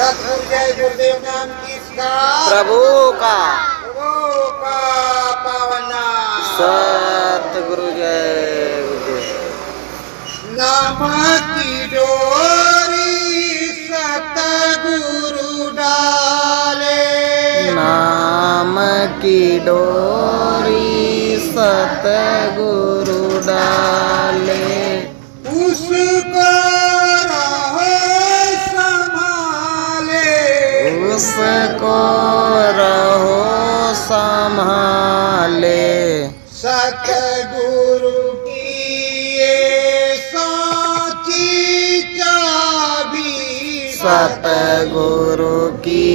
जय गुरुदेव नाम किसका? प्रभु का। प्रभु का पावन नाम। सतगुरु जय गुरुदेव। नाम की डोरी सतगुरु डाले, नाम की डोरी सतगुरु डाले, उसको रहो संभाले, उसको रहो संभाले। सतगुरु की ये साची चाबी, सतगुरु की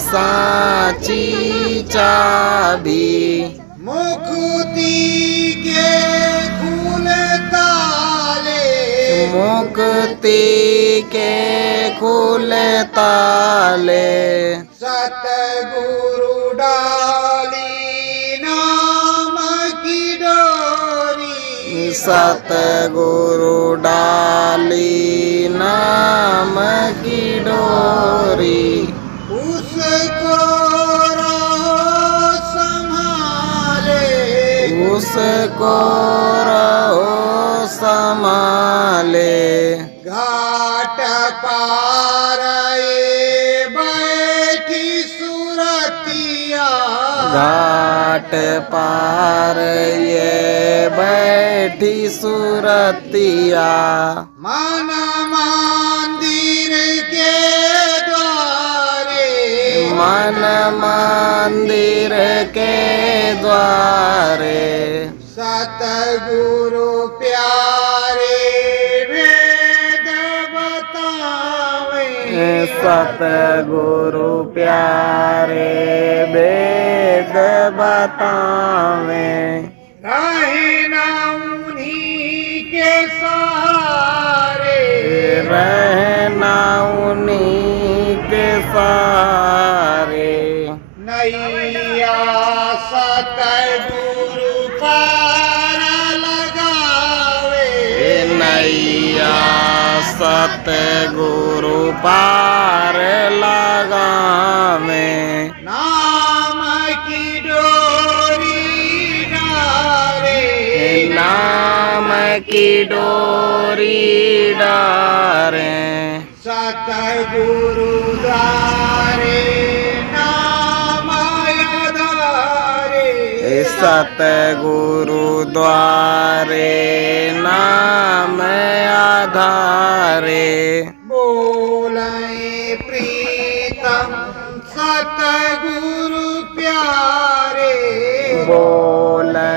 साची चाबी, मुक्ति के खुले ताले, मुक्ति के खुले ताले। सतगुरु डाली नाम की डोरी, सतगुरु डाली नाम की डोरी, उसको रहो संभाले, उसको रहो संभाले। घाट पार ये बैठी सुरतिया, घाट पार ये बैठी सुरतिया, मन मंदिर के द्वारे, मन मंदिर के द्वारे। सतगुरु प्यारे वेद बतावे, सतगुरु प्यारे वेद बतावे, रहना उन्हीं के सहारे, रहना उन्हीं के सहारे। नैया सतगुरु पार लगावे, नैया सतगुरु पार लगावे, नाम की डोरी डारे, नाम की डोरी डारे। सतगुरु द्वारे नाम आधारे, सतगुरु द्वारे नाम आधारे। बोले प्रीतम सतगुरु प्यारे, बोले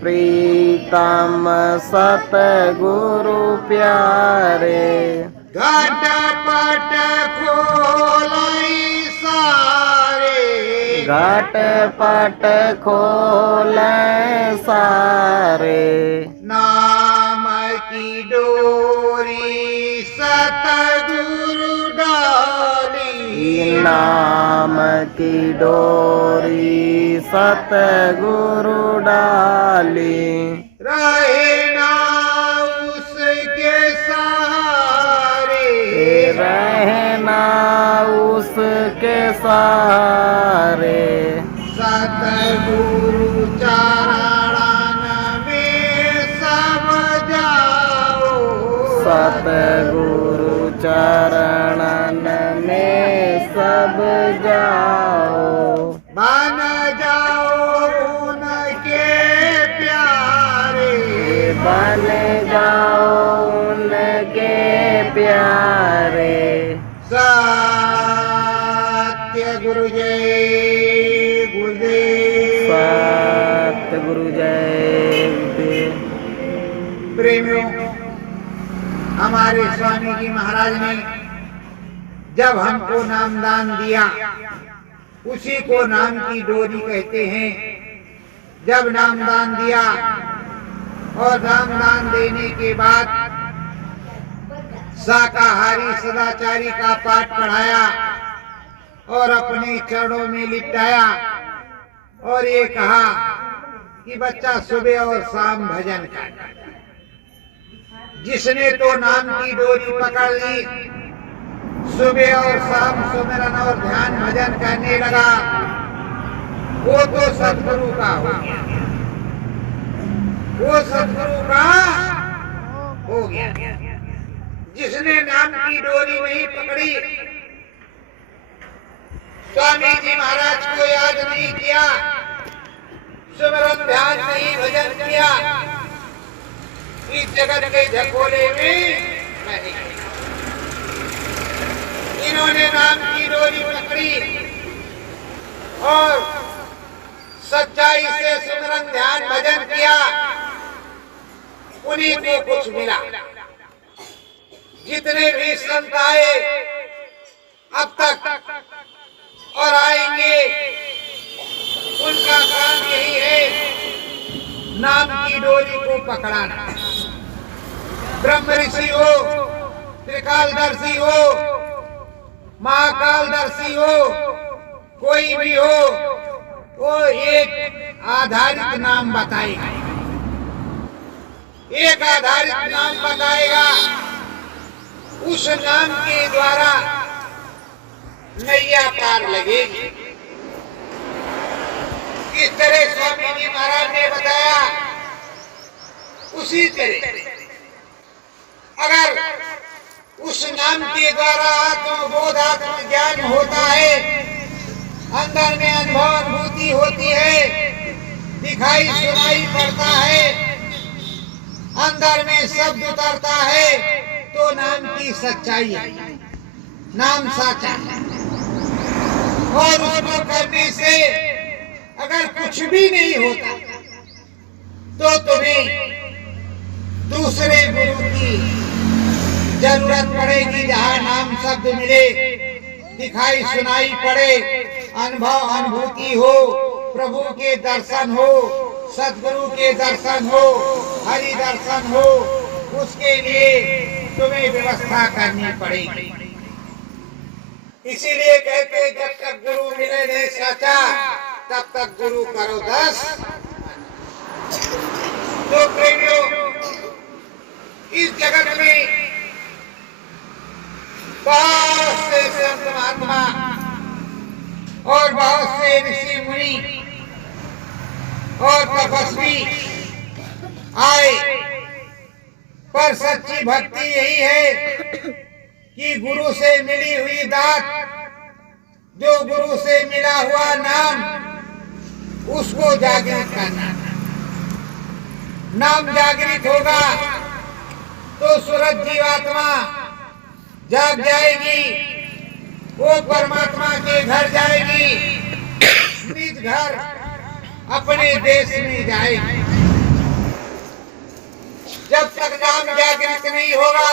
प्रीतम सतगुरु प्यारे, घट पट खोलाई सारे, घट पट खोले सारे। नाम की डोरी सतगुरु डाली, नाम की डोरी सतगुरु डाली, रहना उसके सहारे, रहना उसके सहारे। सतगुरु चरणन में सब जाओ, सतगुरु चरणन में सब जाओ, बन जाओ उनके प्यारे, बन जाओ उनके प्यारे। सत्य गुरु जय गुरुदेव। सतगुरु जय गुरुदेव। प्रेमियों, हमारे स्वामी जी महाराज ने जब हमको नामदान दिया, उसी को नाम की डोरी कहते हैं। जब नामदान दिया और नामदान देने के बाद शाकाहारी सदाचारी का पाठ पढ़ाया और अपने चरणों में लिपटाया और ये कहा कि बच्चा सुबह और शाम भजन कर। जिसने तो नाम की डोरी पकड़ ली सुबह और शाम सुमिरन और ध्यान भजन करने लगा, वो तो सतगुरु का हो गया, वो सतगुरु का हो गया। जिसने नाम की डोरी नहीं पकड़ी, स्वामी जी महाराज को याद नहीं किया, सुमिरन ध्यान नहीं भजन किया, इस जगत के झकोले में नहीं। इन्होंने नाम की डोरी पकड़ी और सच्चाई से सुमिरन ध्यान भजन किया, उन्हीं को कुछ मिला। जितने भी संत आए अब तक और आएंगे, उनका काम यही है, नाम की डोरी को पकड़ाना। ब्रह्म ऋषि हो, त्रिकालदर्शी हो, महाकालदर्शी हो, कोई भी हो, वो एक आधारित नाम बताएगा, एक आधारित नाम बताएगा। उस नाम के द्वारा नैया पार लगेगी। इस तरह स्वामी जी महाराज ने बताया, उसी तरह अगर उस नाम के द्वारा आत्मबोध आत्म ज्ञान होता है, अंदर में अनुभव अनुभूति होती है, दिखाई सुनाई पड़ता है, अंदर में शब्द उतरता है, तो नाम की सच्चाई है, नाम साचा है। और उसको करने से अगर कुछ भी नहीं होता, तो तुम्हें दूसरे गुरु की जरूरत पड़ेगी, जहाँ नाम शब्द मिले, दिखाई सुनाई पड़े, अनुभव अनुभूति हो, प्रभु के दर्शन हो, सदगुरु के दर्शन हो, हरि दर्शन हो, उसके लिए तुम्हें व्यवस्था करनी पड़ेगी। इसीलिए कहते, जब तक गुरु मिले नहीं साचा, तब तक गुरु करो 10। तो प्रेमियों, इस जगत में बहुत से संत महात्मा और बहुत से ऋषि मुनि और तपस्वी आए, पर सच्ची भक्ति यही है कि गुरु से मिली हुई दात, जो गुरु से मिला हुआ नाम, उसको जागृत करना। नाम जागृत होगा तो सूरज जीवात्मा जाग जाएगी, वो परमात्मा के घर जाएगी, निज घर अपने देश में जाएगी। जब तक नाम जागृत नहीं होगा,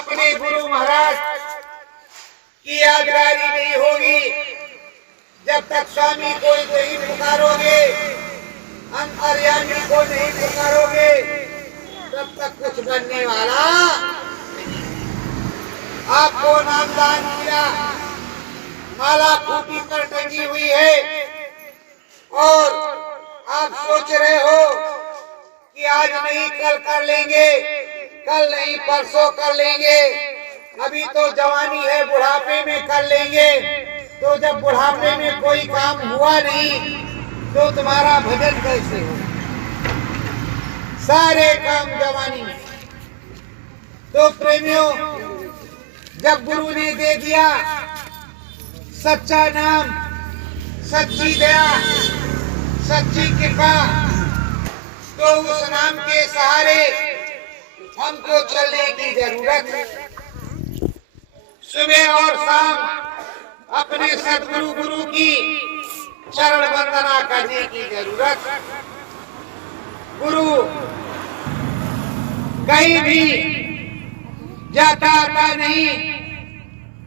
अपने गुरु महाराज की यादगारी नहीं होगी, जब तक स्वामी को नहीं पुकारोगे, अंतर्यामी को नहीं पुकारोगे, तब तक कुछ बनने वाला नहीं। आपको नामदान किया, माला खूंटी पर टंगी हुई है, और आप सोच रहे हो कि आज नहीं कल कर लेंगे, कल नहीं परसों कर लेंगे, अभी तो जवानी है, बुढ़ापे में कर लेंगे। तो जब बुढ़ापे में कोई काम हुआ नहीं, तो तुम्हारा भजन कैसे हो? सारे काम जवानी में। तो प्रेमियों, जब गुरु ने दे दिया सच्चा नाम, सच्ची दया, सच्ची कृपा, तो उस नाम के सहारे हमको चलने की जरूरत है। सुबह और शाम अपने सदगुरु गुरु की चरण वंदना करने की जरूरत है। गुरु कहीं भी जाता आता नहीं,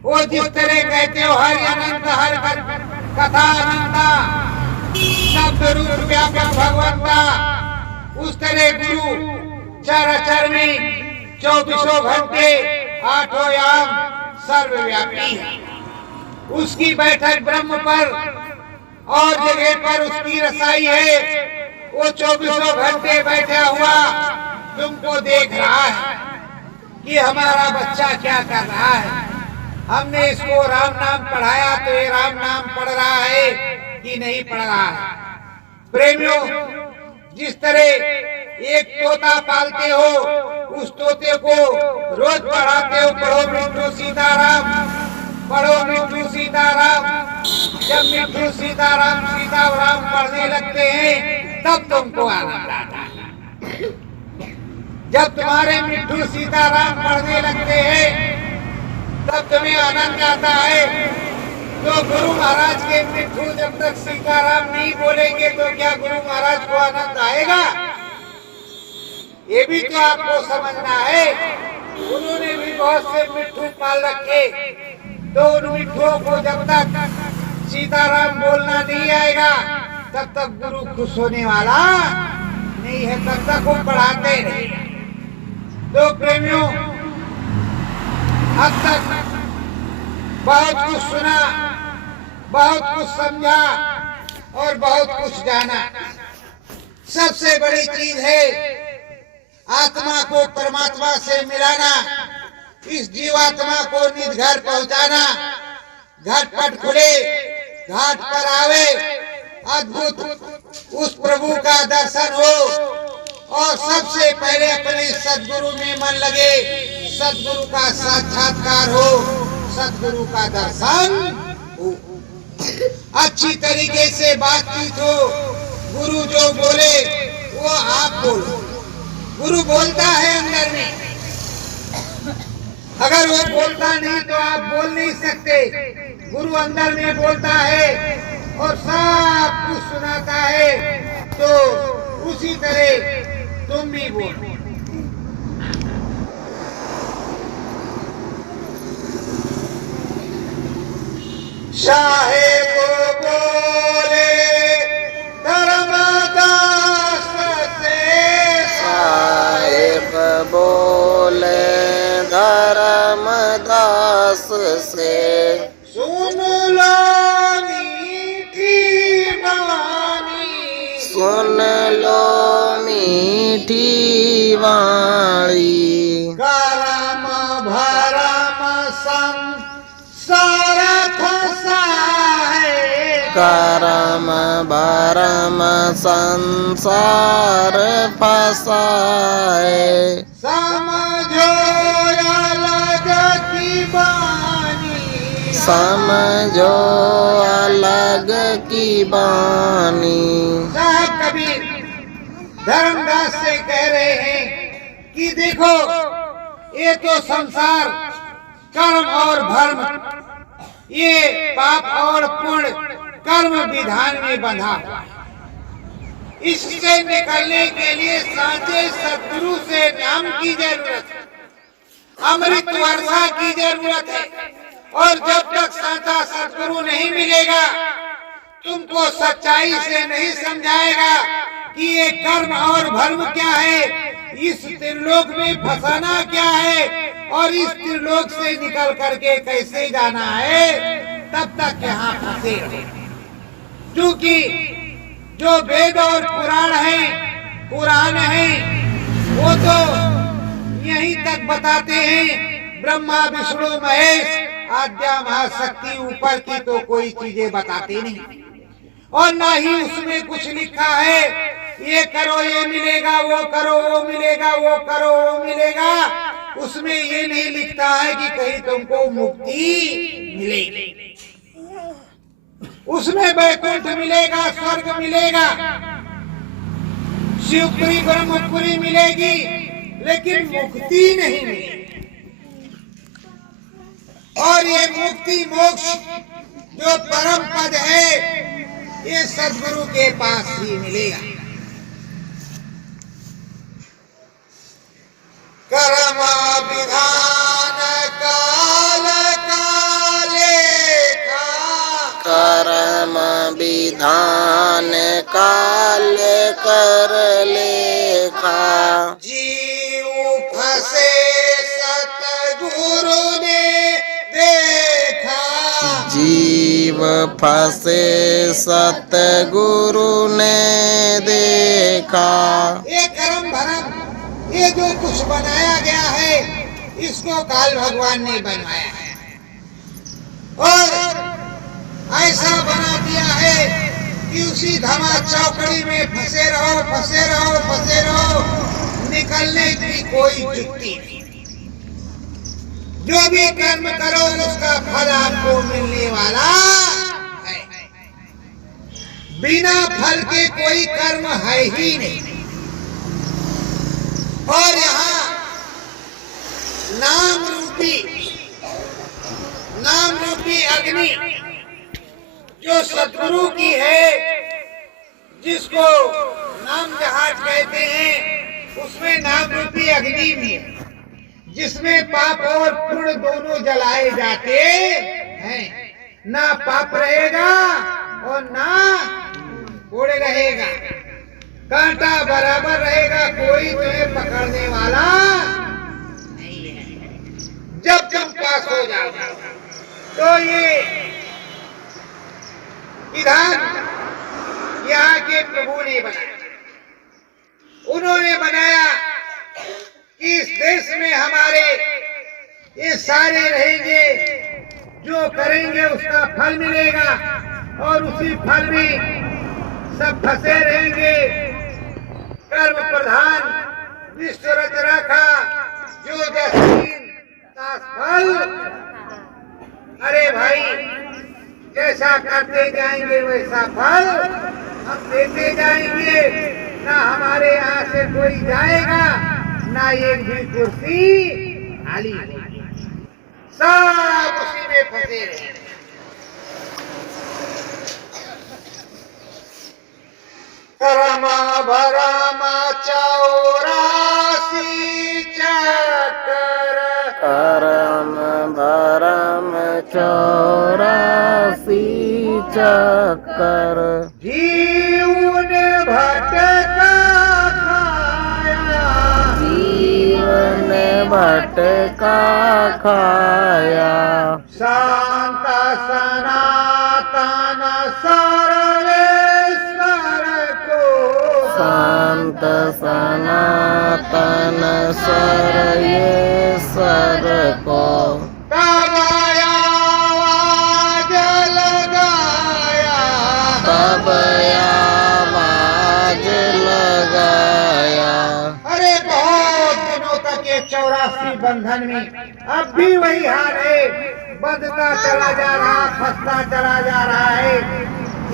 वो जिस तरह कहते हो हरि अनंत हर कथा अनंता, शब्द रूप व्यापक भगवंता, उस तरह गुरु चराचर में 24 घंटे 8 याम सर्वव्यापी है। उसकी बैठक ब्रह्म पर और जगह पर उसकी रसाई है। वो 24 घंटे बैठा हुआ तुमको देख रहा है कि हमारा बच्चा क्या कर रहा है, हमने इसको राम नाम पढ़ाया तो ये राम नाम पढ़ रहा है कि नहीं पढ़ रहा है। प्रेमियों, जिस तरह एक तोता पालते हो, उस तोते को रोज पढ़ाते हो, पढ़ो मिट्ठू सीताराम, पढ़ो मिट्ठू सीताराम। जब मिट्ठू सीताराम सीताराम पढ़ने लगते हैं तब तुमको आनंद आता है। जब तुम्हारे मिट्ठू सीताराम पढ़ने लगते हैं तब तुम्हें आनंद आता है। तो गुरु महाराज के मिट्ठू जब तक सीताराम नहीं बोलेंगे तो क्या गुरु महाराज को आनंद आएगा? ये भी तो आपको समझना है। उन्होंने भी बहुत से मिट्ठू पाल रखे, तो उन मिट्ठुओं को जब तक सीताराम बोलना नहीं आएगा तब तक गुरु खुश होने वाला नहीं है, तब तक वो पढ़ाते नहीं। तो प्रेमियों, अब तक बहुत कुछ सुना, बहुत कुछ समझा और बहुत कुछ जाना। सबसे बड़ी चीज है आत्मा को परमात्मा से मिलाना, इस जीवात्मा को निज घर पहुंचाना। घटपट खुले, घाट पर आवे, अद्भुत उस प्रभु का दर्शन हो और सबसे पहले अपने सद्गुरु में मन लगे, सद्गुरु का साक्षात्कार हो, सद्गुरु का दर्शन हो, अच्छी तरीके से बातचीत हो। गुरु जो बोले वो आप बोलो। गुरु बोलता है अंदर में, अगर वो बोलता नहीं तो आप बोल नहीं सकते। गुरु अंदर में बोलता है और सब कुछ सुनाता है, तो उसी तरह तुम भी बोलो। साहेब बोले धर्मदास से, साहेब बोले धर्मदास से, सुन लो मीठी वाणी, सुन लो मीठी वाणी। करम भरम संसार फंसा है, करम भरम संसार फसाए, समझो अलग की बानी, समझो अलग की बानी। साहब कबीर धर्मदास से कह रहे हैं कि देखो, ये तो संसार कर्म और धर्म, ये पाप और पुण्य कर्म विधान में बंधा हुआ है। इससे निकलने के लिए साचे सद्गुरु से नाम की जरूरत है, अमृत वर्षा की जरूरत है। और जब तक साचा सद्गुरु नहीं मिलेगा, तुमको सच्चाई से नहीं समझाएगा कि ये कर्म और धर्म क्या है, इस त्रिलोक में फंसाना क्या है और इस त्रिलोक से निकल करके कैसे जाना है, तब तक यहाँ फंसे रहे। क्योंकि जो वेद और पुराण है, वो तो यहीं तक बताते हैं। ब्रह्मा विष्णु महेश आद्या महाशक्ति ऊपर की तो कोई चीजें बताते नहीं, और ना ही उसमें कुछ लिखा है ये करो ये मिलेगा, वो करो वो मिलेगा, वो करो वो मिलेगा। उसमें ये नहीं लिखता है कि कहीं तुमको मुक्ति मिलेगी, उसमें वैकुंठ मिलेगा, स्वर्ग मिलेगा, शिवपुरी ब्रह्मपुरी मिलेगी, लेकिन मुक्ति नहीं मिलेगी। और ये मुक्ति मोक्ष जो परम पद है, ये सद्गुरु के पास ही मिलेगा। कर्म विधान काल कालेखा, कर्म विधान काल कर लेखा, जीव फंसे सतगुरु ने देखा, जीव फंसे सतगुरु ने देखा। ये कर्म भरम, ये जो कुछ बनाया गया है, इसको काल भगवान ने बनवाया है। और ऐसा बना दिया है कि उसी धमा चौकड़ी में फंसे रहो, फंसे रहो, फंसे रहो, निकलने की कोई जुक्ति नहीं। जो भी कर्म करो उसका फल आपको मिलने वाला है। बिना फल के कोई कर्म है ही नहीं। और यहाँ नाम रूपी अग्नि जो सतगुरु की है, जिसको नाम जहाज कहते हैं, उसमें नाम रूपी अग्नि भी है, जिसमें पाप और पुण्य दोनों जलाए जाते हैं। ना पाप रहेगा और ना पुण्य रहेगा, कांटा बराबर रहेगा, कोई तुम्हें पकड़ने वाला नहीं है। जब तुम पास हो जाओ तो ये विधान यहाँ के प्रभु ने बनाया। उन्होंने बनाया कि इस देश में हमारे ये सारे रहेंगे, जो करेंगे उसका फल मिलेगा, और उसी फल में सब फंसे रहेंगे। कर्म प्रधान विश्व रचना का जो जसीन का फल, अरे भाई जैसा करते जाएंगे वैसा फल हम देते जाएंगे। ना हमारे यहाँ से कोई जाएगा, ना एक भी कुर्सी खाली होगी, सब उसी में फंसे रहेंगे। करम भरम 84 चक्कर, करम भरम 84 चक्कर, जीवन भटका खाया, जीवन भटका खाया, शांत सनातन सर्वेश्वर को, शांत सनातन सर्वेश्वर को, तब आवाज लगाया, तब आवाज लगाया। अरे बहुत दिनों तक ये 84 बंधन में अब भी वही हाल है, बंधता चला जा रहा, फंसता चला जा रहा है।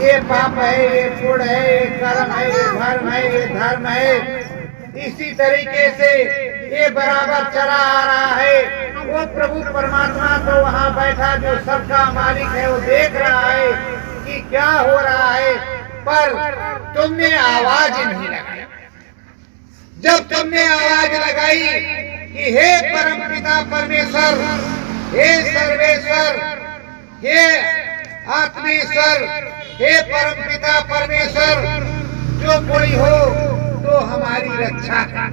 ये पाप है, ये पुण्य है, ये कर्म है, ये धर्म है, ये धर्म है। इसी तरीके से ये बराबर चला आ रहा है। वो प्रभु परमात्मा तो वहाँ बैठा जो सबका मालिक है, वो देख रहा है कि क्या हो रहा है, पर तुमने आवाज नहीं लगाई। जब तुमने आवाज लगाई कि हे परमपिता परमेश्वर, हे सर्वेश्वर, हे आत्मेश्वर, हे परमपिता परमेश्वर, जो कोई हो तो हमारी रक्षा कर,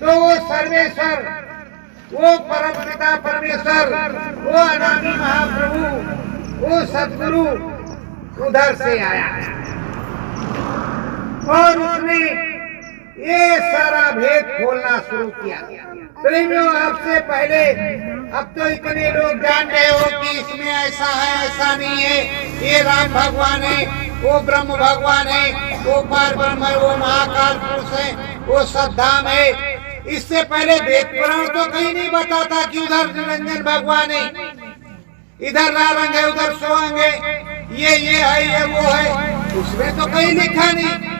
तो वो सर्वेश्वर, वो परमपिता परमेश्वर, वो अनामी महाप्रभु, वो सद्गुरु उधर से आया और उसने ये सारा भेद खोलना शुरू किया। प्रेमियों, आपसे पहले अब तो इतने लोग जान गए हो कि इसमें ऐसा है, ऐसा नहीं है, ये राम भगवान है, वो ब्रह्म भगवान है, वो पार ब्रह्म है, वो महाकाल पुरुष है, वो सद्धाम है। इससे पहले वेद पुराण तो कहीं नहीं बताता कि उधर निरंजन भगवान है, इधर नारंग है, उधर सोअंग है, ये है, ये वो है, उसमें तो कहीं लिखा नहीं।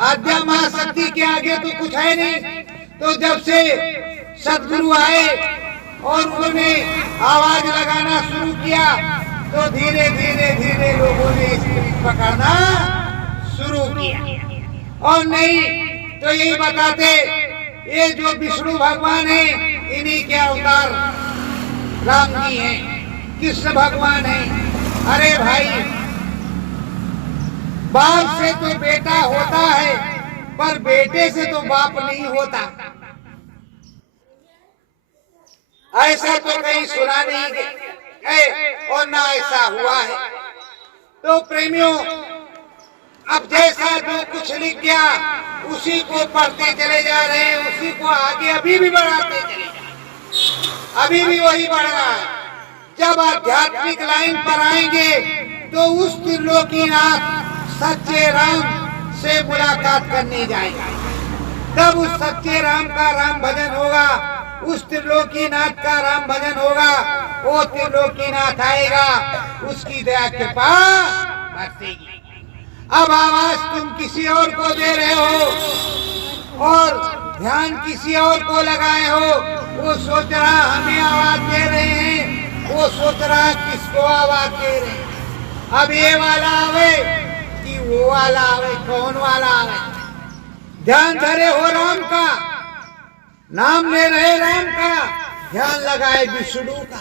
आद्या महाशक्ति के आगे तो कुछ है नहीं। तो जब से सदगुरु आए और उन्होंने आवाज लगाना शुरू किया, तो धीरे धीरे धीरे लोगों ने इसको पकड़ना शुरू किया। और नहीं तो यही बताते, ये जो विष्णु भगवान है, इन्हीं के अवतार राम जी हैं, कृष्ण भगवान है। अरे भाई, बाप से तो बेटा होता है, पर बेटे से तो बाप नहीं होता। ऐसा तो कहीं सुना नहीं है और ना ऐसा हुआ है। तो प्रेमियों, अब जैसा जो कुछ लिख गया उसी को पढ़ते चले जा रहे हैं, उसी को आगे अभी भी बढ़ाते चले जा रहे हैं। अभी भी वही बढ़ रहा है। जब आध्यात्मिक लाइन पर आएंगे तो उस त्रिलोकीनाथ सच्चे राम से मुलाकात करने जाएंगे। तब उस सच्चे राम का राम भजन होगा, उस त्रिलोकीनाथ का राम भजन होगा। वो त्रिलोकीनाथ आएगा, उसकी दया कृपा बरसेगी। अब आवाज तुम किसी और को दे रहे हो और ध्यान किसी और को लगाए हो। वो सोच रहा हमें आवाज दे रहे हैं, वो सोच रहा किसको आवाज दे रहे हैं। अब ये वाला आवे कि वो वाला आवे, कौन वाला आवे। ध्यान धरे हो राम का, नाम ले रहे राम का, ध्यान लगाए विष्णु का।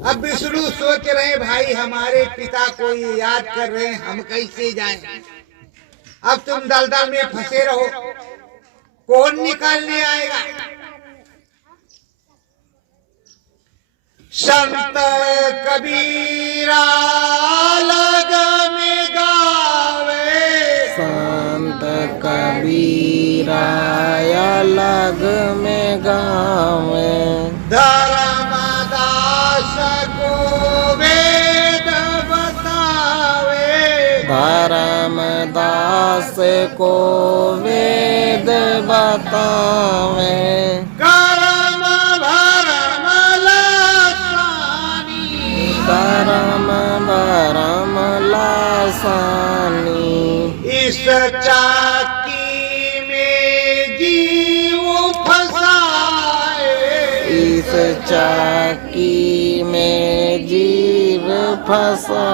अब विष्णु सोच रहे भाई हमारे पिता को ये याद कर रहे हैं, हम कैसे जाएं। अब तुम दलदल में फंसे रहो, कौन निकालने आएगा। संत कबीरा लग में गावे, संत कबीरा अलग में गावे। धर्मदास को वेद बतावे, धर्मदास को वेद बतावे। कर्म भरम लासानी, कर्म भरम लासानी। इस चाकी में जीव फंसाए, इस चाकी में जीव फंसा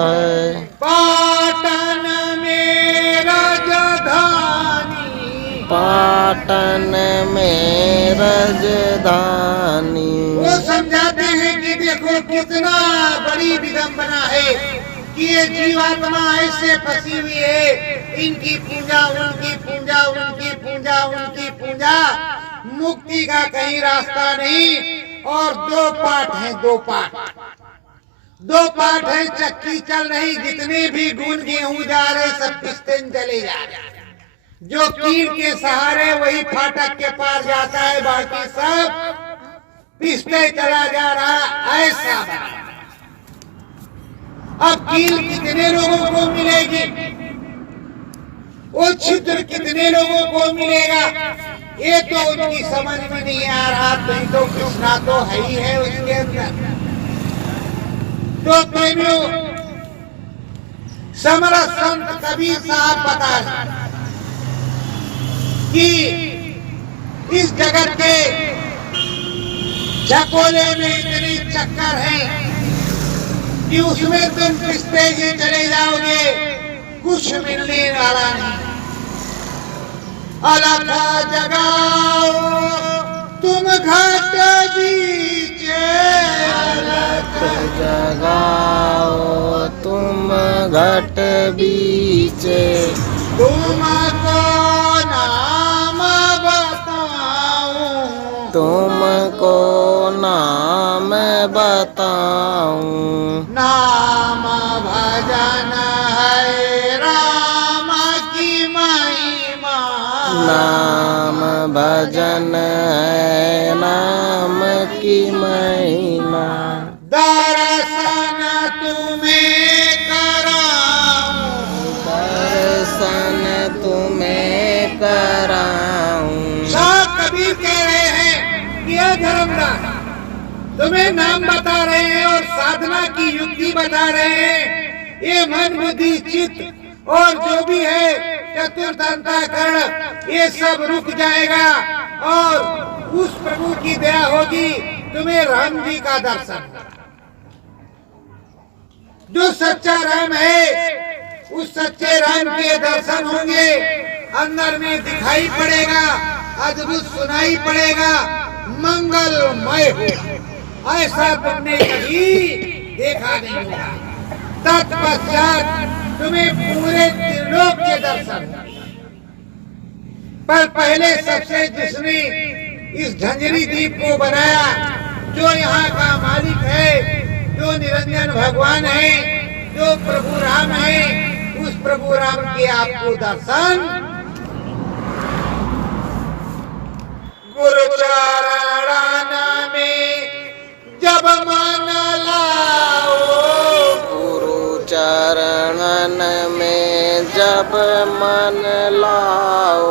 है। पाटन में राजधानी, पाटन में राजधानी। वो समझाते हैं कि देखो कितना बड़ी विडंबना है कि ये जीवात्मा ऐसे फंसी हुई है, इनकी पूजा उनकी पूजा उनकी पूजा उनकी पूजा, मुक्ति का कहीं रास्ता नहीं। और दो पाठ हैं, दो पाठ है, चक्की चल रही, जितने भी गुण गेहूं जा रहे सब पिस्ते चले जा रहे। जो कील के सहारे वही फाटक के पार जाता है, बाकी सब पिस्ते चला जा रहा। ऐसा बना। अब कील कितने लोगों को मिलेगी, वो छिद्र कितने लोगों को मिलेगा, ये तो उनकी समझ में नहीं आ रहा। नहीं तो कृष्णा तो है ही है उसके अंदर। तो प्रेमियों, समरस संत कबीर साहब बता रहे कि इस जगत के झकोले में इतनी चक्कर है कि उसमें तुम पिस्ते ही चले जाओगे, कुछ मिलने वाला नहीं। अलग जगाओ तुम घट बीचे, अलग जगाओ तुम घट बीचे। तुमको नाम बताऊं, तुमको नाम बताऊं। नाम भजन है राम की महिमा, नाम भजन है नाम की महिमा। दर्शन तुम्हें कराऊं, दर्शन तुम्हें कराऊं। साहब कबीर कह रहे हैं कि ये धर्मदास तुम्हें नाम बता रहे हैं और साधना की युक्ति बता रहे हैं। ये मन बुद्धि चित्त और जो भी है चतुर्थ अंतःकरण, ये सब रुक जाएगा और उस प्रभु की दया होगी, तुम्हें राम जी का दर्शन। जो सच्चा राम है उस सच्चे राम के दर्शन होंगे, अंदर में दिखाई पड़ेगा, अद्भुत सुनाई पड़ेगा, मंगलमय होगा। ऐसा तुमने कभी देखा नहीं होगा। तत्पश्चात तुम्हें पूरे त्रिलोक के दर्शन। पर पहले सबसे जिसने इस झंझरी द्वीप को बनाया, जो यहाँ का मालिक है, जो निरंजन भगवान है, जो प्रभु राम है, उस प्रभु राम के आपको दर्शन गुरु चरण में जब मन सब मन लाओ।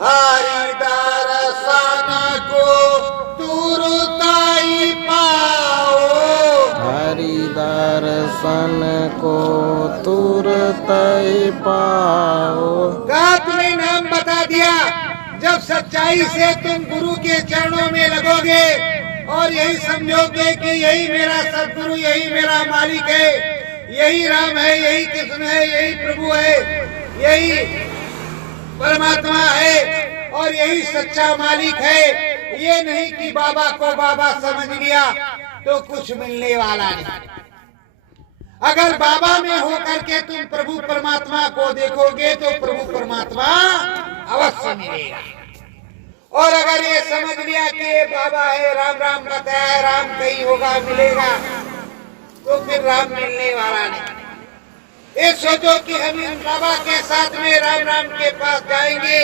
हरि दर्शन को तुरताई पाओ। हरि दर्शन को तुरत ही पाओ। कहा तुम्हें नाम बता दिया। जब सच्चाई से तुम गुरु के चरणों में लगोगे और यही समझोगे कि यही मेरा सदगुरु, यही मेरा मालिक है, यही राम है, यही कृष्ण है, यही प्रभु है, यही परमात्मा है और यही सच्चा मालिक है, ये नहीं कि बाबा को बाबा समझ लिया तो कुछ मिलने वाला नहीं। अगर बाबा में होकर के तुम प्रभु परमात्मा को देखोगे तो प्रभु परमात्मा अवश्य मिलेगा। और अगर ये समझ लिया कि ये बाबा है, राम राम बताया है, राम कहीं होगा मिलेगा, तो फिर राम मिलने वाला नहीं। ये सोचो कि हम इन बाबा के साथ में राम राम के पास जाएंगे,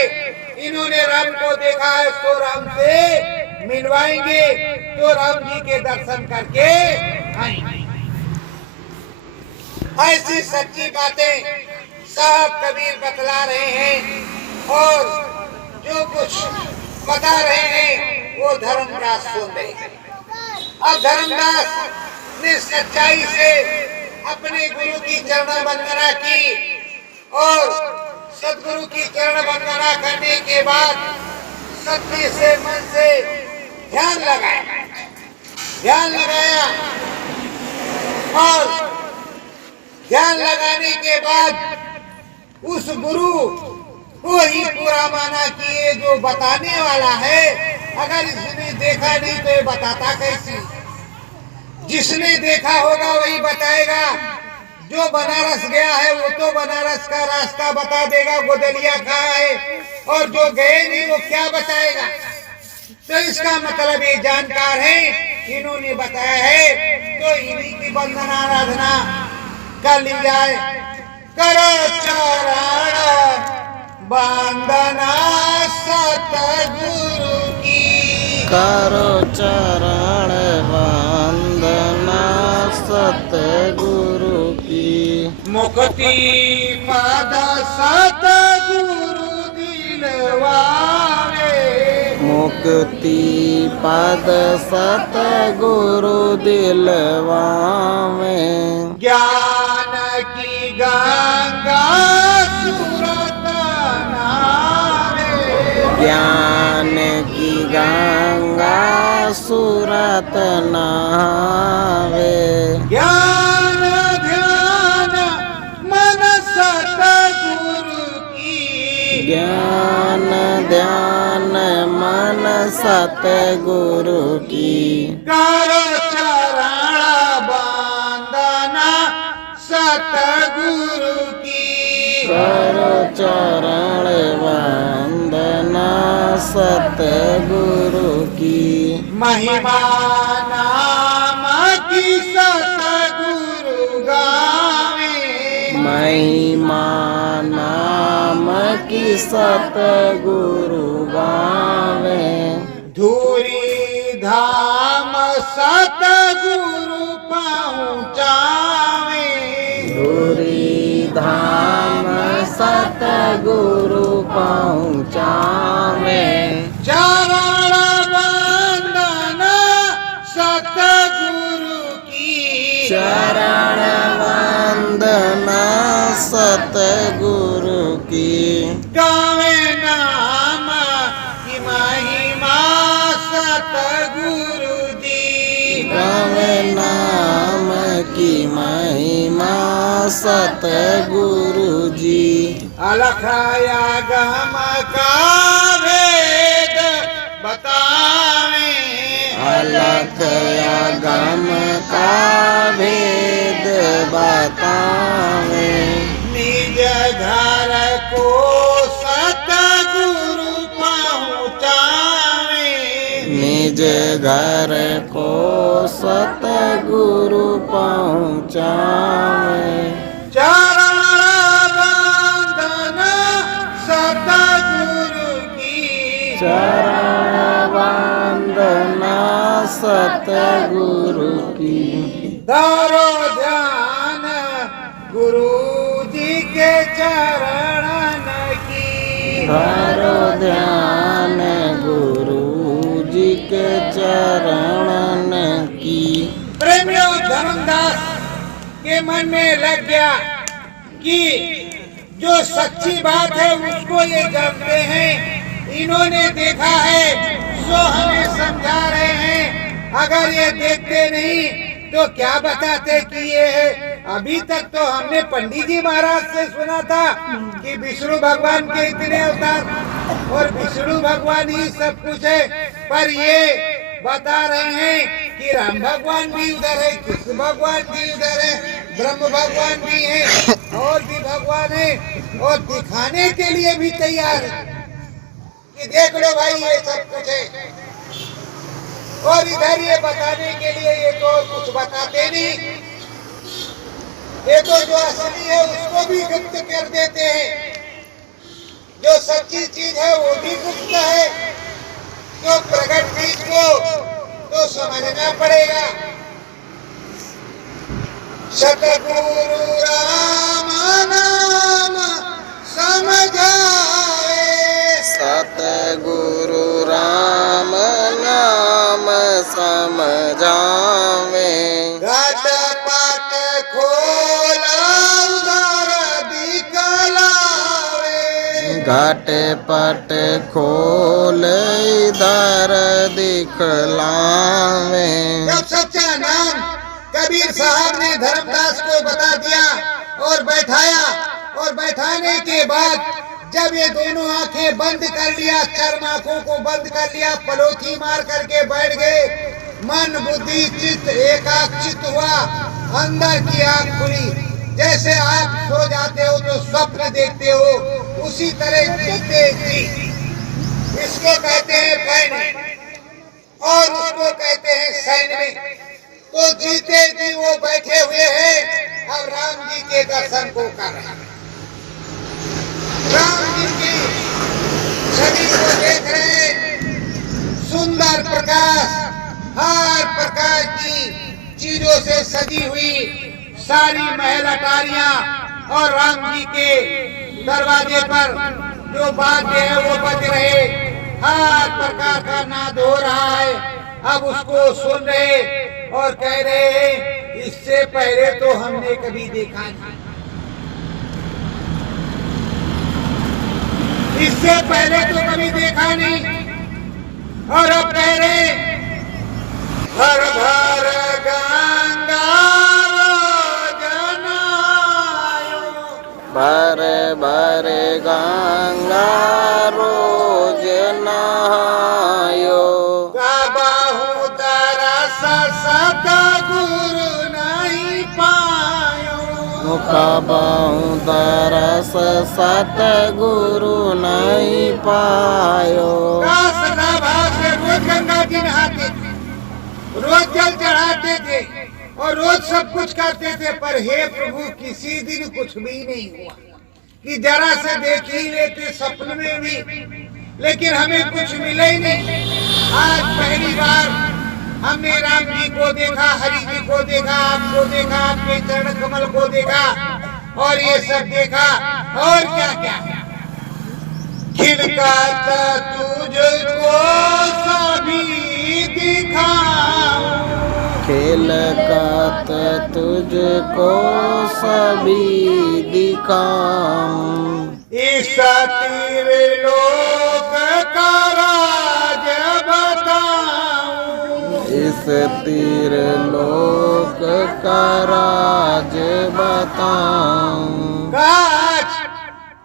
इन्होंने राम को देखा है तो राम से मिलवाएंगे, तो राम जी के दर्शन करके आएंगे। ऐसी सच्ची बातें साहब कबीर बतला रहे हैं और जो कुछ बता रहे हैं वो धर्मदास सुन रहे हैं। अब धर्मदास ने सच्चाई से अपने गुरु की चरण वंदना की और सदगुरु की चरण वंदना करने के बाद सच्चे से मन से ध्यान लगाया और ध्यान लगाने के बाद उस गुरु को ही पूरा माना कि ये जो बताने वाला है, अगर इसने देखा नहीं तो ये बताता कैसे। जिसने देखा होगा वही बताएगा। जो बनारस गया है वो तो बनारस का रास्ता बता देगा, गोदलिया कहाँ है, और जो गए नहीं वो क्या बताएगा। तो इसका मतलब ये जानकार है, इन्होंने बताया है, तो इन्हीं की वंदना आराधना कर ली जाए। करो चरण वंदना सतगुरु की। करो चरण वंदना सतगुरु की। मुक्ति पद सतगुरु दिलवावे। मुक्ति पद सतगुरु दिलवावे। ज्ञान की गंगा सुरत नावे। ज्ञान की गंगा सुरत नहावे। ज्ञान ध्यान मन सतगुरु की। ज्ञान ध्यान मन सतगुरु की। करो चरण वंदना सतगुरु की। करो चरण वंदना सतगुरु की। महिमा नाम की सतगुरु गावे। महिमा नाम की सतगुरु गावे। धूरी धाम सतगुरु पहुँचावे। धूरी धाम सतगुरु पहुँचावे। चरण वंदना सतगुरु की। चरण वंदना सतगुरु की। गावे नाम की महिमा सतगुरु जी। गावे नाम की महिमा सतगुरु जी। अलखया गम का भेद बतावे। अलख गम का भेद बतावे। निज घर को सतगुरु पहुँचावे। निज घर को सतगुरु पहुँचावे। चरण वंदना सतगुरु की। चरण वंदना सतगुरु की। धरो ध्यान गुरु जी के चरण धर्मदास के मन में लग गया कि जो सच्ची बात है उसको ये जानते हैं, इन्होंने देखा है सो हमें समझा रहे हैं। अगर ये देखते नहीं तो क्या बताते कि ये है। अभी तक तो हमने पंडित जी महाराज से सुना था कि विष्णु भगवान के इतने अवतार और विष्णु भगवान ही सब कुछ है, पर ये बता रहे हैं कि राम भगवान भी उधर है, कृष्ण भगवान भी उधर है, ब्रह्म भगवान भी है और भी भगवान है, और दिखाने के लिए भी तैयार है कि देख लो भाई ये सब कुछ है। और इधर ये बताने के लिए ये तो कुछ बताते नहीं, ये तो जो असली है उसको भी गुप्त कर देते हैं, जो सच्ची चीज है वो भी गुप्त है। तो प्रकट चीज को तो समझना पड़ेगा। सतगुरु राम नाम समझावे, सतगुरु राम नाम समझावे, घट पट खोला उधर दिखलावे, घट पट खोल इधर दिखलावे। जब सच्चा नाम कबीर साहब ने धर्मदास को बता दिया और बैठाया, और बैठाने के बाद जब ये दोनों आंखें बंद कर लिया, चर्म आंखों को बंद कर लिया, पलोथी मार करके बैठ गए, मन बुद्धि चित्त एकाग्रचित हुआ, अंदर की आंख खुली। जैसे आप सो जाते हो तो स्वप्न देखते हो, उसी तरह जीते जी, इसको कहते हैं पैन और उसको कहते हैं सैन में। तो जीते जी वो बैठे हुए हैं, अब राम जी के दर्शन को कर रहे हैं। राम जी की छवि को देख रहे हैं, सुंदर प्रकाश, हर प्रकार की चीजों से सजी हुई सारी महल अटारियां, और राम जी के दरवाजे पर जो वाद्य है वो बज रहे, हर प्रकार का नाद हो रहा है। अब उसको सुन रहे और कह रहे हैं इससे पहले तो हमने कभी देखा नहीं, इससे पहले तो कभी देखा नहीं। और अब कह रहे हर भर गंगा जनायो, भर भर गंगा रोज नहायो, गाबाहु तरस सतगुरु नहीं पायो, मुखाबाहु दरस सतगुरु नहीं पायो। सदा भाव से रोज गंगा जी नहाते थे, रोज जल चढ़ाते थे और रोज सब कुछ करते थे, पर हे प्रभु किसी दिन कुछ भी नहीं हुआ कि जरा से देख ही लेते सपने में भी, लेकिन हमें कुछ मिला ही नहीं। आज पहली बार हमने राम जी को देखा, हरि जी को देखा, आपको देखा, आपके चरण कमल को देखा, और ये सब देखा, और क्या क्या खिलकाता तुझको सभी दिखाऊं, खिलकत तुझको सभी दिखाऊं, इस तेरे लोक का राज बताऊं, इस तीर लोक का राज बताऊं। काश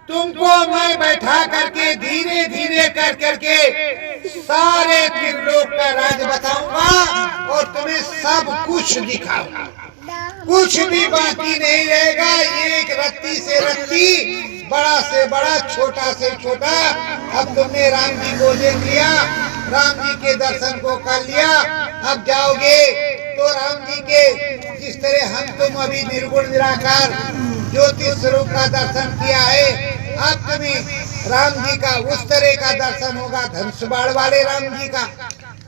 तुमको मैं बैठा करके धीरे धीरे कर करके सारे त्रिलोक का राज बताऊंगा और तुम्हें सब कुछ दिखाऊंगा, कुछ भी बाकी नहीं रहेगा। एक रत्ती से रत्ती, बड़ा से बड़ा, छोटा से छोटा। अब तुमने राम जी को देख लिया, राम जी के दर्शन को कर लिया, अब जाओगे तो राम जी के जिस तरह हम तुम अभी निर्गुण निराकार ज्योति स्वरूप का दर्शन किया है, अब तुम्हें राम जी का उस तरह का दर्शन होगा, धनुष बाण वाले राम जी का।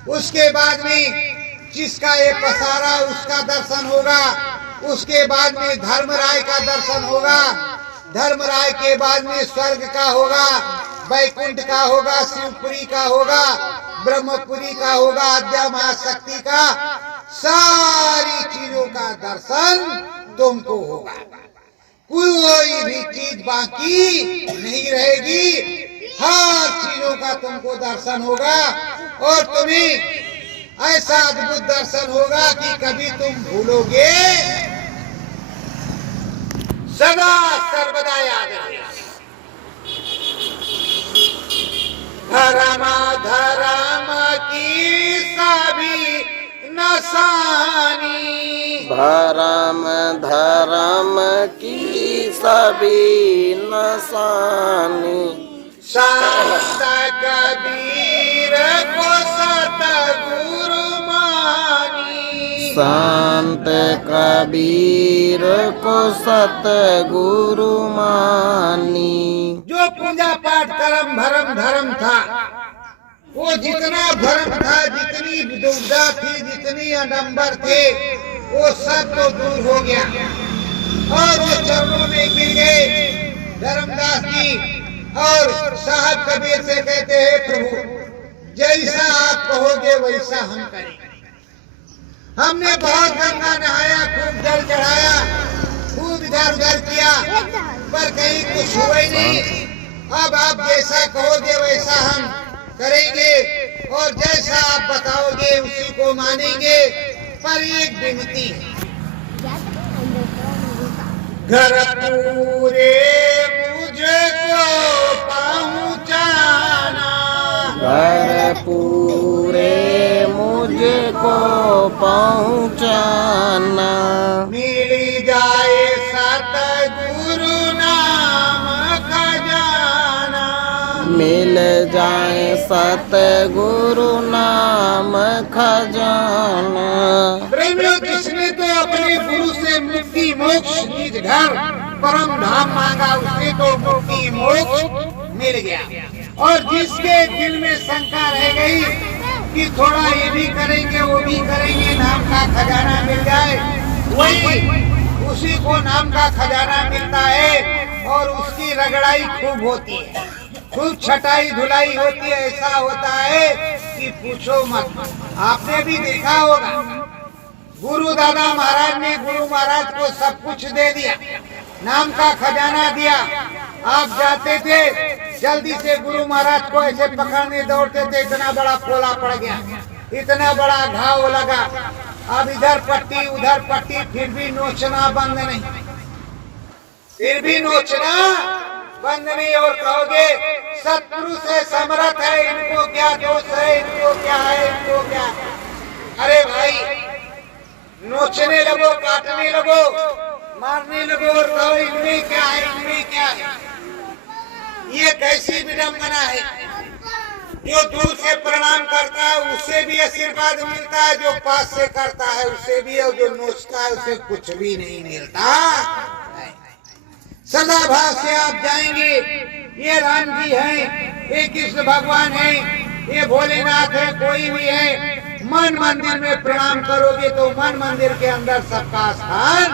उसके बाद में जिसका ये पसारा उसका दर्शन होगा, उसके बाद में धर्मराय का दर्शन होगा, धर्मराय के बाद में स्वर्ग का होगा, वैकुंठ का होगा, शिवपुरी का होगा, ब्रह्मपुरी का होगा, अद्या महाशक्ति का, सारी चीजों का दर्शन तुमको होगा। कोई भी चीज बाकी नहीं रहेगी, हर चीजों का तुमको दर्शन होगा और तुम्हें ऐसा अद्भुत दर्शन होगा कि कभी तुम भूलोगे, सदा सर्वदा याद रहेगा। धर्म धर्म की सभी नसानी, धर्म धर्म की सभी नसानी, संत कबीर को सतगुरु मानी, संत कबीर को सतगुरु मानी। जो पूजा पाठ कर्म भरम धर्म था, वो जितना भरम था, जितनी दुविधा थी, जितनी आडंबर थे, वो सब तो दूर हो गया और वो चरणों में गिर गए। धर्मदास जी और साहब कबीर से कहते हैं, प्रभु जैसा आप कहोगे वैसा हम करेंगे। हमने बहुत गंगा नहाया, खूब जल चढ़ाया, खूब इधर उधर किया, पर कहीं कुछ हुआ ही नहीं। अब आप जैसा कहोगे वैसा हम करेंगे और जैसा आप बताओगे उसी को मानेंगे। पर एक विनती है, घर पूरे मुझको पहुंचाना, घर पूरे मुझको पहुंचाना, मिल जाए सतगुरु नाम खजाना, मिल जाए सतगुरु नाम खजाना। प्रेमियों, किसने तो अपने गुरु से मुक्ति मोक्ष निज घर परम धाम मांगा, उससे तो मुक्ति मोक्ष मिल गया। और जिसके दिल में शंका रह गई कि थोड़ा ये भी करेंगे वो भी करेंगे, नाम का खजाना मिल जाए, वही उसी को नाम का खजाना मिलता है और उसकी रगड़ाई खूब होती है, खूब छटाई धुलाई होती है। ऐसा होता है कि पूछो मत। आपने भी देखा होगा, गुरु दादा महाराज ने गुरु महाराज को सब कुछ दे दिया, नाम का खजाना दिया। आप जाते थे जल्दी से गुरु महाराज को ऐसे पकड़ने दौड़ते थे, इतना बड़ा फोला पड़ गया, इतना बड़ा घाव लगा। अब इधर पट्टी उधर पट्टी, फिर भी नोचना बंद नहीं, फिर भी नोचना बंद नहीं। और कहोगे सत्पुरुष है, समर्थ है, इनको क्या दोष है, इनको क्या है, इनको क्या। अरे भाई, नोचने लगो, काटने लगो, मारने लगो और कहो इनमें क्या है, इनमें क्या है। ये कैसी विडंबना है। जो दूर से प्रणाम करता है उसे भी आशीर्वाद मिलता है, जो पास से करता है उसे भी, और जो नोचता है उसे कुछ भी नहीं मिलता। सदा भाव से आप जाएंगे, ये राम जी हैं, ये कृष्ण भगवान हैं, ये भोलेनाथ है, कोई भी है, मन मंदिर में प्रणाम करोगे तो मन मंदिर के अंदर सबका स्थान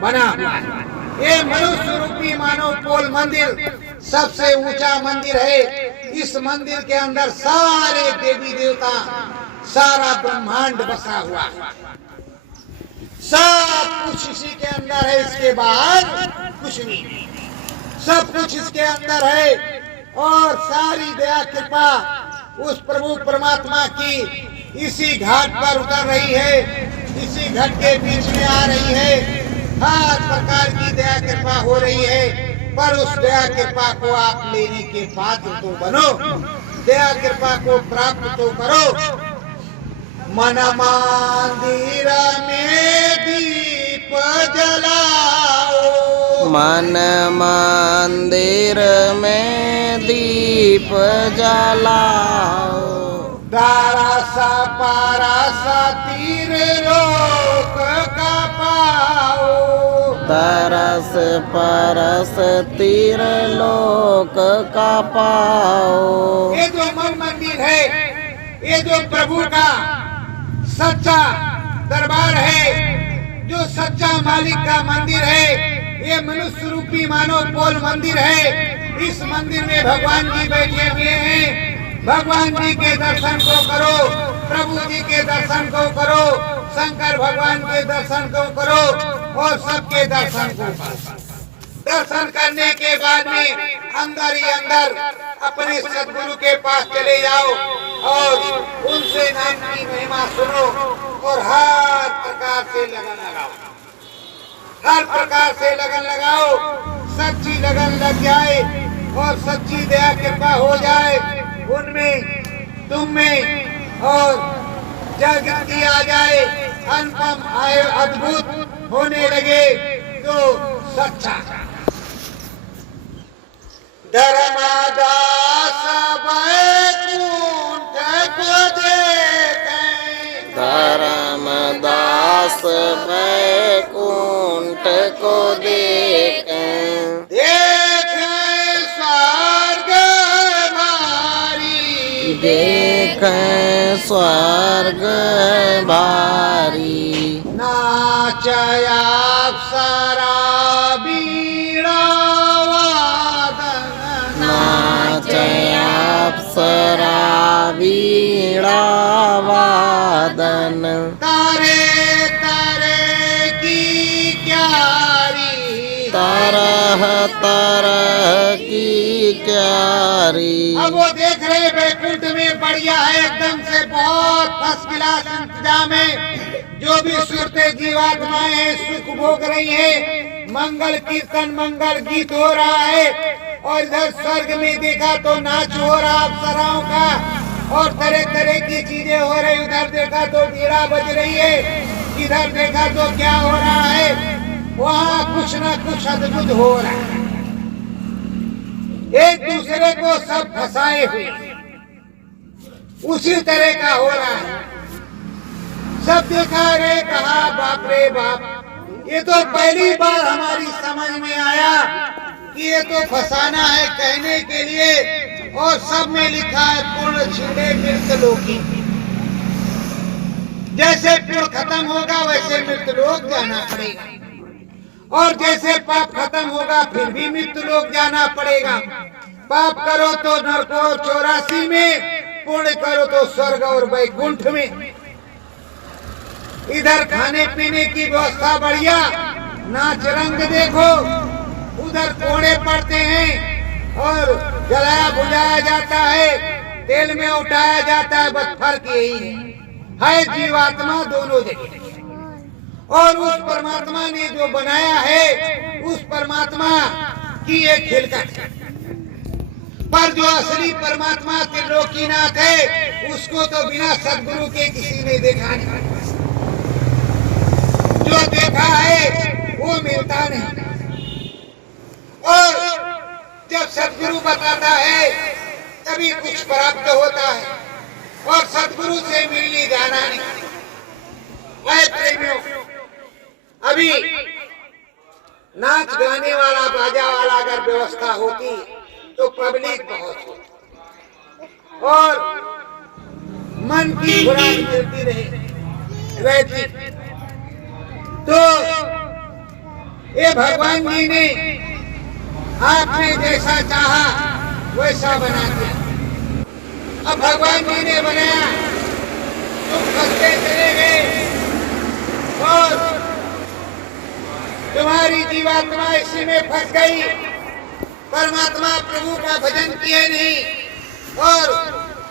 बना हुआ है। ये मनुष्य रूपी मानव पोल मंदिर सबसे ऊंचा मंदिर है। इस मंदिर के अंदर सारे देवी देवता, सारा ब्रह्मांड बसा हुआ है, सब कुछ इसी के अंदर है, इसके बाहर कुछ नहीं, सब कुछ इसके अंदर है। और सारी दया कृपा उस प्रभु परमात्मा की इसी घाट पर उतर रही है, इसी घाट के बीच में आ रही है, हर प्रकार की दया कृपा हो रही है। पर उस दया कृपा को आप लेने के पात्र तो बनो, दया कृपा को प्राप्त तो करो। मन मंदिर में दीप जलाओ, मन मंदिर में दीप जलाओ, दारस पारस तीर लोक का पाओ, तरस परस तीर लोक का पाओ। ये जो मन मंदिर है, ये जो प्रभु का सच्चा दरबार है, जो सच्चा मालिक का मंदिर है, ये मनुष्य रूपी मानव पोल मंदिर है। इस मंदिर में भगवान जी बैठे हुए हैं। भगवान जी के दर्शन को करो, प्रभु जी के दर्शन को करो, शंकर भगवान के दर्शन को करो और सबके दर्शन को करो। दर्शन करने के बाद में अंदर ही अंदर अपने सदगुरु के पास चले जाओ और उनसे नाम की महिमा सुनो और हर प्रकार से लगन लगाओ, हर प्रकार से लगन लगाओ। सच्ची लगन लग जाए और सच्ची दया कृपा हो जाए उनमें, तुम में, और जागृति आ जाए, अनुपम आए, अद्भुत होने लगे तो सच्चा धर्मदास वैकुंठ को देखें, धर्मदास वैकुंठ को देखें, देखें स्वर्ग भारी, देखें स्वर्ग भारी, नाचया अप्सरा बीड़ा वादन, नाचया अप्सरा वीणा वादन, तारे तारे की क्यारी, तरह तरह की क्यारी। अब वो देख रहे वैकुंठ में बढ़िया है, एकदम से बहुत फर्स्ट क्लास इंतजाम है। जो भी सुरते जीवात्माएं हैं सुख भोग रही है, मंगल कीर्तन मंगल गीत हो रहा है। और इधर स्वर्ग में देखा तो नाच हो रहा अप्सराओं का और तरह तरह की चीजें हो रही। उधर देखा तो बीड़ा बज रही है, इधर देखा तो क्या हो रहा है, वहाँ कुछ न कुछ अद्भुत हो रहा है। एक दूसरे को सब फंसाए हुए उसी तरह का हो रहा है। सब देखा रे, कहा बाप रे बाप, ये तो पहली बार हमारी समझ में आया कि ये तो फंसाना है कहने के लिए। और सब में लिखा है पूर्ण छिड़े मृतलोकी, जैसे पूर्ण खत्म होगा वैसे मृतलोक जाना पड़ेगा, और जैसे पाप खत्म होगा फिर भी मृतलोक जाना पड़ेगा। पाप करो तो नरक और 84 में, पुण्य करो तो स्वर्ग और वैकुंठ में। इधर खाने पीने की व्यवस्था बढ़िया, नाच रंग देखो, उधर कोड़े पड़ते हैं और जलाया बुझाया जाता है, तेल में उठाया जाता है। बस फर्क यही है जीवात्मा दोनों जगह। और उस परमात्मा ने जो बनाया है उस परमात्मा की एक खिलकत, पर जो असली परमात्मा त्रिलोकीनाथ है उसको तो बिना सदगुरु के किसी ने देखा नहीं। जो देखा है वो मिलता नहीं। और जब सदगुरु बताता है तभी कुछ प्राप्त होता है, और सदगुरु से मिलने जाना नहीं। ऐ प्रेमियों, अभी नाच गाने वाला बाजा वाला अगर व्यवस्था होती तो पब्लिक बहुत होती और मन की खुराक मिलती रहती। तो ये भगवान जी ने आपने जैसा चाहा वैसा बना दिया। अब भगवान जी ने बनाया, तुम फंसते चले गए और तुम्हारी जीवात्मा इसी में फंस गई। परमात्मा प्रभु का भजन किए नहीं। और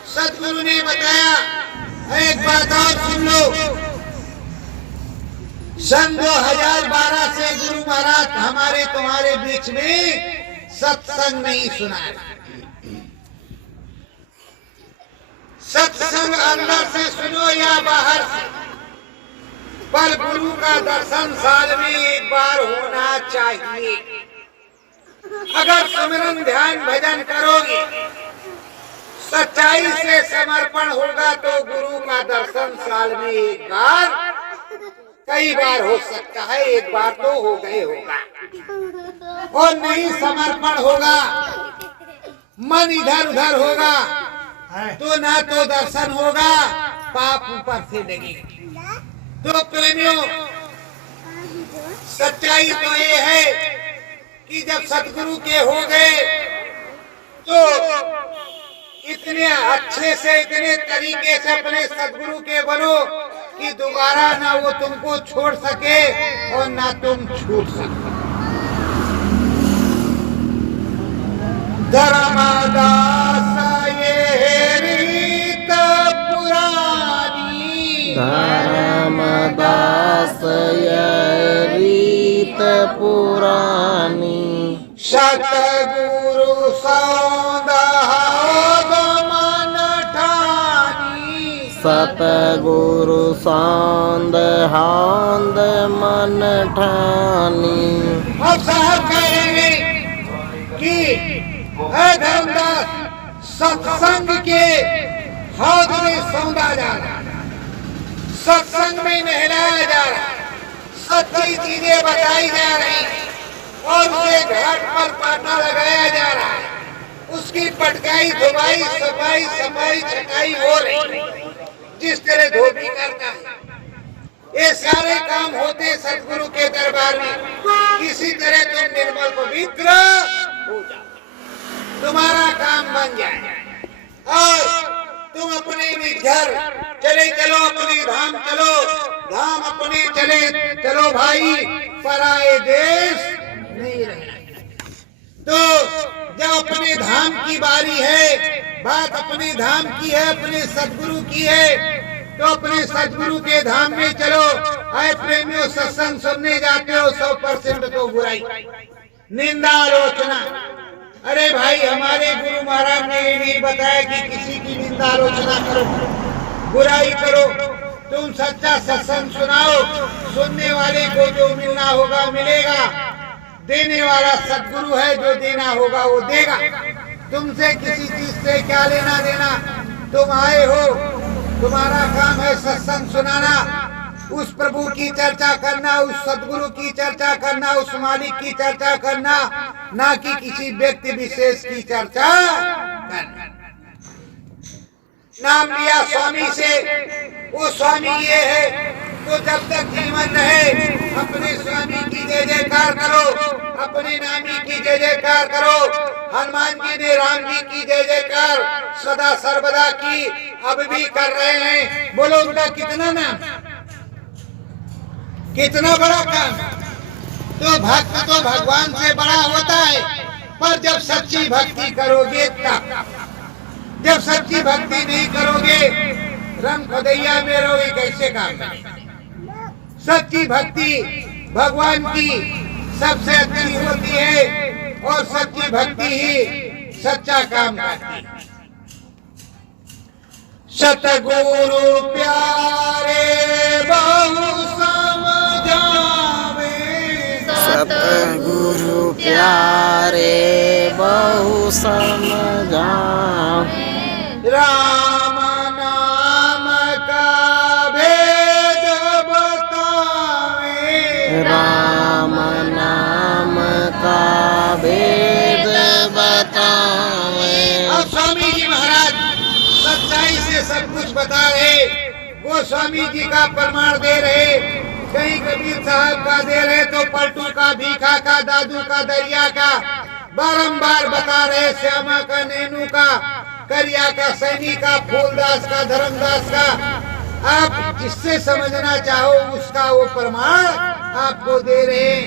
सदगुरु ने बताया, एक बात और सुन लो, सन 2012 से गुरु महाराज हमारे तुम्हारे बीच में सत्संग नहीं सुनाया। सत्संग अंदर से सुनो या बाहर से, पर गुरु का दर्शन साल में एक बार होना चाहिए। अगर सुमिरन ध्यान भजन करोगे, सच्चाई से समर्पण होगा तो गुरु का दर्शन साल में एक बार, कई बार हो सकता है, एक बार तो हो गए होगा। और नहीं समर्पण होगा, मन इधर उधर होगा तो ना तो दर्शन होगा, पाप ऊपर से लगेगा। तो प्रेमियों, सच्चाई तो ये है कि जब सतगुरु के हो गए तो इतने अच्छे से, इतने तरीके से अपने सतगुरु के बनो कि दोबारा ना वो तुमको छोड़ सके और ना तुम छूट सको। धर्मदास ये रीत पुरानी, धर्मदास ये रीत पुरानी, सतगुरु सौंदहाद मन ठानी, सतगुरु सौंद हांद मन ठानी। अब साहब कहेंगे कि है धर्मदास, सत्संग के हौद में सौंदा जा रहा, सत्संग में नहलाया जा रहा, सच्ची चीजें बताई जा रही और उसे घाट पर पाटा लगाया जा रहा है, उसकी पटकाई धुलाई सफाई सफाई छटाई हो रही, जिस तरह धोबी करता है। ये सारे काम होते सतगुरु के दरबार में। किसी तरह तुम निर्मल पवित्र हो जाओ, तुम्हारा काम बन जाए और तुम अपने घर चले चलो, अपने धाम चलो, धाम अपने चले चलो भाई, पराए देश नहीं रहना। तो जब अपने धाम की बारी है, बात अपने धाम की है, अपने सतगुरु की है, तो अपने सतगुरु के धाम में चलो। आए प्रेमियों, सत्संग सुनने जाते हो 100% तो बुराई, निंदा, आलोचना। अरे भाई, हमारे गुरु महाराज ने ये नहीं बताया कि किसी की निंदा आलोचना करो, बुराई करो। तुम सच्चा सत्संग सुनाओ, सुनने वाले को जो मिलना होगा मिलेगा, देने वाला सतगुरु है, जो देना होगा वो देगा। तुमसे किसी चीज से क्या लेना देना, तुम आए हो, तुम्हारा काम है सत्संग सुनाना, उस प्रभु की चर्चा करना, उस सतगुरु की चर्चा करना, उस मालिक की चर्चा करना, ना कि किसी व्यक्ति विशेष की चर्चा करना। नाम लिया स्वामी से, वो स्वामी ये है, तो जब तक जीवन रहे अपने स्वामी की जय जयकार करो, अपने नामी की जय जयकार करो। हनुमान जी ने राम जी की जय जयकार सदा सर्वदा की, अब भी कर रहे हैं। बोलो, उनका कितना नाम, कितना बड़ा काम। तो भक्त तो भगवान से बड़ा होता है, पर जब सच्ची भक्ति करोगे तब। जब सच्ची भक्ति नहीं करोगे, रम खदैया में रहोगे, कैसे काम करेगा। सच्ची भक्ति भगवान की सबसे अच्छी होती है और सच्ची भक्ति ही सच्चा काम करती है। सतगुरु प्यारे बहु समझावे, सतगुरु प्यारे बहु समझावे, राम नाम का भेद बतावे, राम नाम का भेद बतावे। अब स्वामी जी महाराज सच्चाई से सब कुछ बता रहे, वो स्वामी जी का प्रमाण दे रहे, कहीं कबीर साहब का दे रहे तो पलटू का, भीखा का, दादू का, दरिया का, बारंबार बता रहे, श्यामा का, नैनू का, करिया का, सैनी का, फूलदास का, धर्मदास का। आप जिससे समझना चाहो उसका वो प्रमाण आपको दे रहे,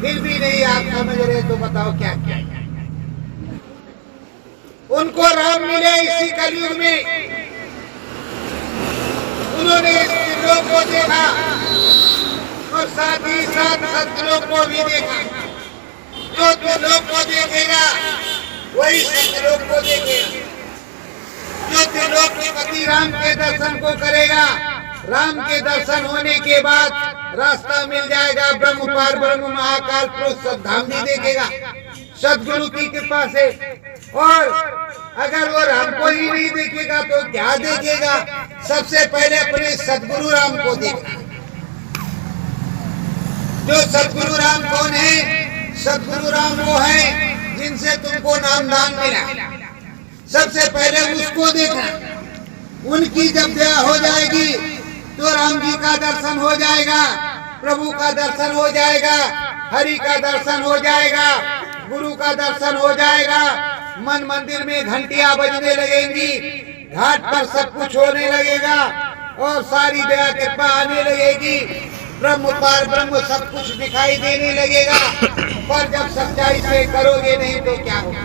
फिर भी नहीं आप समझ रहे तो बताओ क्या क्या। उनको राम मिले इसी कलयुग में, उन्होंने त्रिलोक को देखा और साथ ही साथ सतलोक को भी देखा। जो त्रिलोक को देखेगा वही सतलोक को देखेगा। जो त्रिलोक के पति राम के दर्शन को करेगा, राम के दर्शन होने के बाद रास्ता मिल जाएगा, ब्रह्म पार ब्रह्म महाकाल पुरुष सद्धाम भी देखेगा सदगुरु की कृपा से। और अगर वो राम को ही नहीं देखेगा तो क्या देखेगा। सबसे पहले अपने सदगुरु राम को देखना। जो सदगुरु राम कौन है? सदगुरु राम वो है जिनसे तुमको नाम दान मिला, सबसे पहले उसको देखना। उनकी जब दया हो जाएगी तो राम जी का दर्शन हो जाएगा, प्रभु का दर्शन हो जाएगा, हरि का दर्शन हो जाएगा, गुरु का दर्शन हो जाएगा। मन मंदिर में घंटियां बजने लगेंगी, घाट पर सब कुछ होने लगेगा। और सारी दया कृपा आने लगेगी, ब्रह्म पार ब्रह्म सब कुछ दिखाई देने लगेगा। पर जब सच्चाई से करोगे नहीं तो क्या होगा?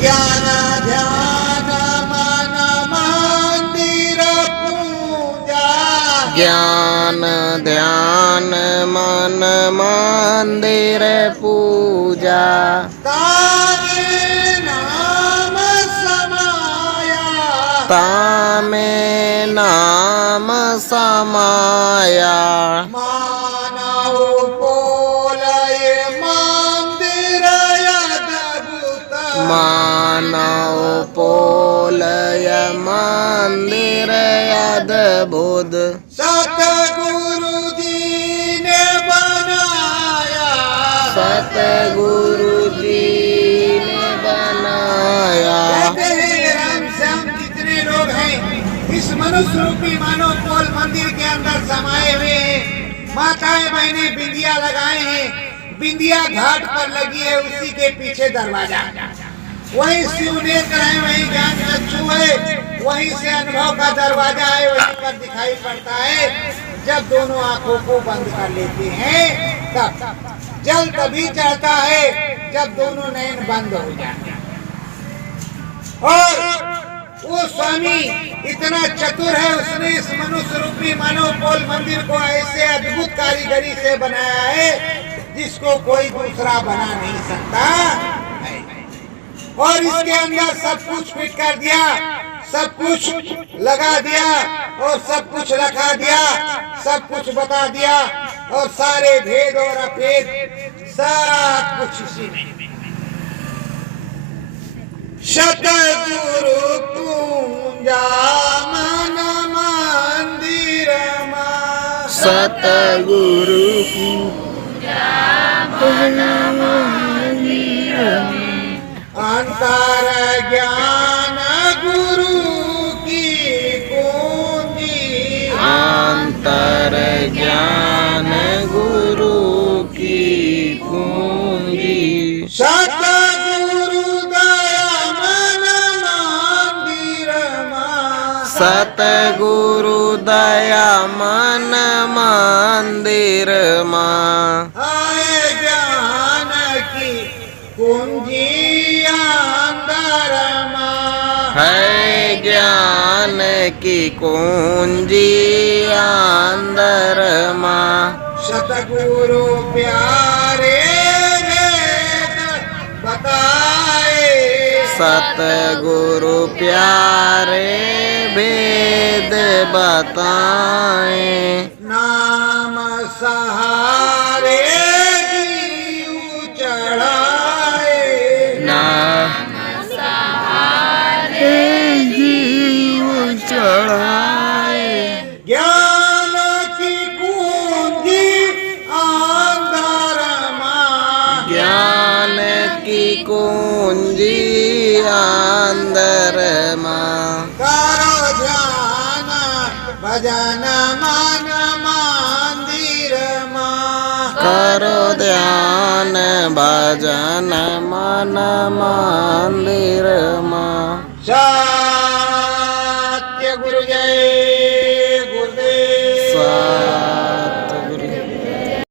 ज्ञान ध्यान मन मंदिर पूजा, ज्ञान ध्यान मन मंदिर पूजा, तामे नाम समाया, तामे नाम समाया, मानव पोलय मंदिर अद्भुत, मानव पोलय मंदिर अद्भुत, सतगुरु जी ने बनाया, सतगुरु जी ने बनाया। कहते हैं राम श्याम जितने लोग हैं इस मनुष्य रूपी मानव पोल मंदिर के अंदर समाये हुए हैं। माताएं बहनें बिंदिया लगाए हैं, बिंदिया घाट पर लगी है, उसी के पीछे दरवाजा, वही शिव नेत्र है, वही ज्ञान चक्षु है, वहीं से अनुभव का दरवाजा है, वहीं पर दिखाई पड़ता है। जब दोनों आंखों को बंद कर लेते हैं तब जल तभी चढ़ता है जब दोनों नयन बंद हो जाते हैं। और वो स्वामी इतना चतुर है, उसने इस मनुष्य रूपी मानव पोल मंदिर को ऐसे अद्भुत कारीगरी से बनाया है जिसको कोई दूसरा बना नहीं सकता। और इसके अंदर सब कुछ फिट कर दिया, सब कुछ लगा दिया और सब कुछ रखा दिया, सब कुछ बता दिया और सारे भेद और अभेद सब कुछ इसी में। सतगुरु पूजा मन मंदिर मा, सतगुरु पूजा मन मंदिर, अंतर ज्ञान गुरु की पूंजी, अंतर ज्ञान गुरु की पूंजी, सतगुरु दया मन मंदिर मा, सतगुरु दया मन मंदिर माँ, आए ज्ञान की पूंजी अंदर मा, है ज्ञान की कुंजी अंदर माँ। सतगुरु प्यारे वेद बताए, सतगुरु प्यारे वेद बताए, नाम सहारे जीव चढ़ाए, नाम सहारे जीव चढ़ाए, ज्ञान की पूंजी अंदर मा, ज्ञान की कुंजी अंदर माँ। करो ध्यान भजन मन मंदिर मा, करो ध्यान भजन मन मंदिर माँ। सत्य गुरु जय गुरुदेव।